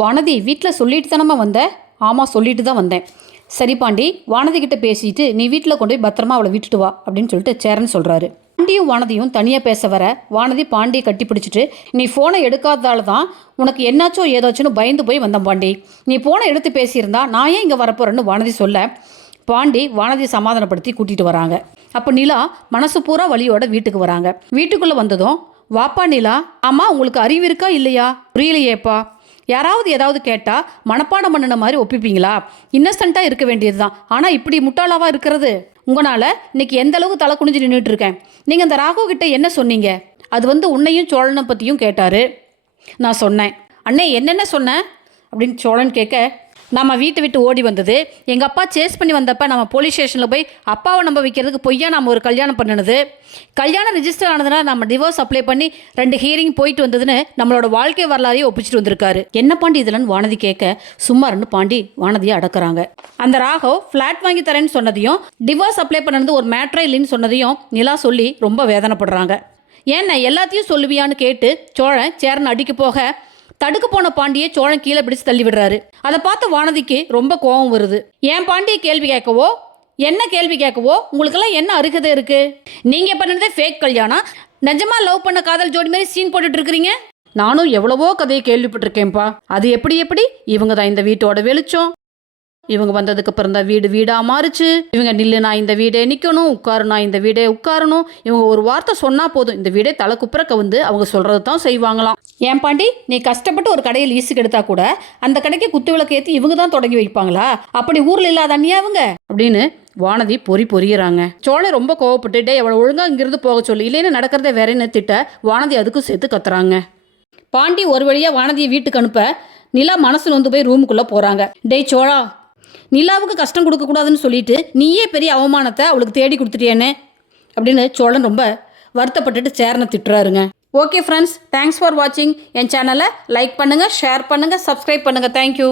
வானதி வீட்டில் சொல்லிட்டு தானம்மா வந்தேன்? ஆமாம், சொல்லிட்டு தான் வந்தேன். சரி பாண்டி, வானதி கிட்ட பேசிட்டு நீ வீட்டில் கொண்டு போய் பத்திரமா அவளை விட்டுட்டு வா அப்படின்னு சொல்லிட்டு சேரன் சொல்கிறாரு. பாண்டியும் வானதியும் தனியாக பேச வர வானதி பாண்டியை கட்டி பிடிச்சிட்டு, நீ ஃபோனை எடுக்காததால தான் உனக்கு என்னாச்சோ ஏதாச்சுன்னு பயந்து போய் வந்தேன் பாண்டி. நீ ஃபோனை எடுத்து பேசியிருந்தா நான் ஏன் இங்கே வரப்போறேன்னு வானதி சொல்ல, பாண்டி வானதியை சமாதானப்படுத்தி கூட்டிகிட்டு வராங்க. அப்போ நிலா மனசு பூரா வலியோட வீட்டுக்கு வராங்க. வீட்டுக்குள்ளே வந்ததும், வாப்பா நிலா, ஆமாம் உங்களுக்கு அறிவு இருக்கா இல்லையா? புரியலையேப்பா. யாராவது ஏதாவது கேட்டால் மனப்பாடம் பண்ணின மாதிரி ஒப்பிப்பீங்களா? இன்னசென்ட்டாக இருக்க வேண்டியது தான். ஆனால் இப்படி முட்டாளாவாக இருக்கிறது? உங்களால் இன்னைக்கு எந்த அளவுக்கு தலை குனிஞ்சு நின்றுட்டு இருக்கேன். நீங்கள் அந்த ராகு கிட்ட என்ன சொன்னீங்க? அது உன்னையும் சோழனை பற்றியும் கேட்டார். நான் சொன்னேன். அண்ணே என்னென்ன சொன்னேன் அப்படின்னு சோழன் கேட்க, நம்ம வீட்டை விட்டு ஓடி வந்தது, எங்கள் அப்பா சேஸ் பண்ணி வந்தப்போ நம்ம போலீஸ் ஸ்டேஷனில் போய் அப்பாவை நம்ப வைக்கிறதுக்கு பொய்யா நம்ம ஒரு கல்யாணம் பண்ணினது, கல்யாணம் ரிஜிஸ்டர் ஆனதுனால நம்ம டிவோர்ஸ் அப்ளை பண்ணி 2 ஹியரிங் போயிட்டு வந்ததுன்னு நம்மளோட வாழ்க்கை வரலாறையே ஒப்பிச்சுட்டு வந்திருக்காரு. என்ன பாண்டி இதெல்லாம் வானதி கேட்க, சும்மாருன்னு பாண்டி வானதியை அடக்குறாங்க. அந்த ராகவ் ஃப்ளாட் வாங்கி தரேன்னு சொன்னதையும் டிவோர்ஸ் அப்ளை பண்ணது ஒரு மேட்ரே இல்லைன்னு சொன்னதையும் நிலா சொல்லி ரொம்ப வேதனைப்படுறாங்க. ஏன்னா எல்லாத்தையும் சொல்லுவியான்னு கேட்டு சோழன் சேரன் அடிக்க போக, தடுக்கு போன பாண்டியை சோழன் கீழே பிடிச்சு தள்ளி விடுறாரு. அதை பார்த்து வானதிக்கு ரொம்ப கோபம் வருது. ஏன் பாண்டியை கேள்வி கேட்கவோ, என்ன கேள்வி கேட்கவோ உங்களுக்கெல்லாம் என்ன அருகதை இருக்கு? நீங்க பண்ணதே ஃபேக் கல்யாணம். நிஜமா லவ் பண்ண காதல் ஜோடி மாதிரி சீன் போட்டுட்டு இருக்கிறீங்க. நானும் எவ்வளவோ கதையை கேள்விப்பட்டிருக்கேன்ப்பா. அது எப்படி இவங்க தான் இந்த வீட்டோட வெளிச்சம், இவங்க வந்ததுக்கு அப்புறம் தான் வீடு வீடாக மாறுச்சு, இவங்க நில்லு நான் இந்த வீடே நிற்கணும், உட்காரு நான் இந்த வீடே உட்காரணும், இவங்க ஒரு வார்த்தை சொன்னால் போதும் இந்த வீடே தலை குப்புறக்க வந்து அவங்க சொல்கிறது தான் செய்வாங்களாம். ஏன் பாண்டி, நீ கஷ்டப்பட்டு ஒரு கடையில் லீஸுக்கு எடுத்தா கூட அந்த கடைக்கு குத்து விளக்கு ஏற்றி இவங்க தான் தொடங்கி வைப்பாங்களா? அப்படி ஊரில் இல்லாத அண்ணியா அவங்க அப்படின்னு வானதி பொறியிறாங்க. சோழன் ரொம்ப கோவப்பட்டுட்டே அவளை ஒழுங்காக இங்கிருந்து போக சொல்லி, இல்லைன்னு நடக்கிறதே வேறேன்னு திட்ட வானதி அதுக்கும் சேர்த்து கத்துறாங்க. பாண்டி ஒரு வழியாக வானதியை வீட்டுக்கு அனுப்ப நிலா மனசு நொந்து போய் ரூமுக்குள்ளே போகிறாங்க. டேய் சோழா, நிலாவுக்கு கஷ்டம் கொடுக்கக்கூடாதுன்னு சொல்லிட்டு நீயே பெரிய அவமானத்தை அவளுக்கு தேடி கொடுத்துட்டியேன்னு அப்படின்னு சோழன் ரொம்ப வருத்தப்பட்டுட்டு சேரனை திட்டுறாருங்க. ஓகே ஃப்ரெண்ட்ஸ், தேங்க்ஸ் ஃபார் வாட்சிங். என் சேனலை லைக் பண்ணுங்கள், ஷேர் பண்ணுங்கள், சப்ஸ்கிரைப் பண்ணுங்கள். தேங்க்யூ.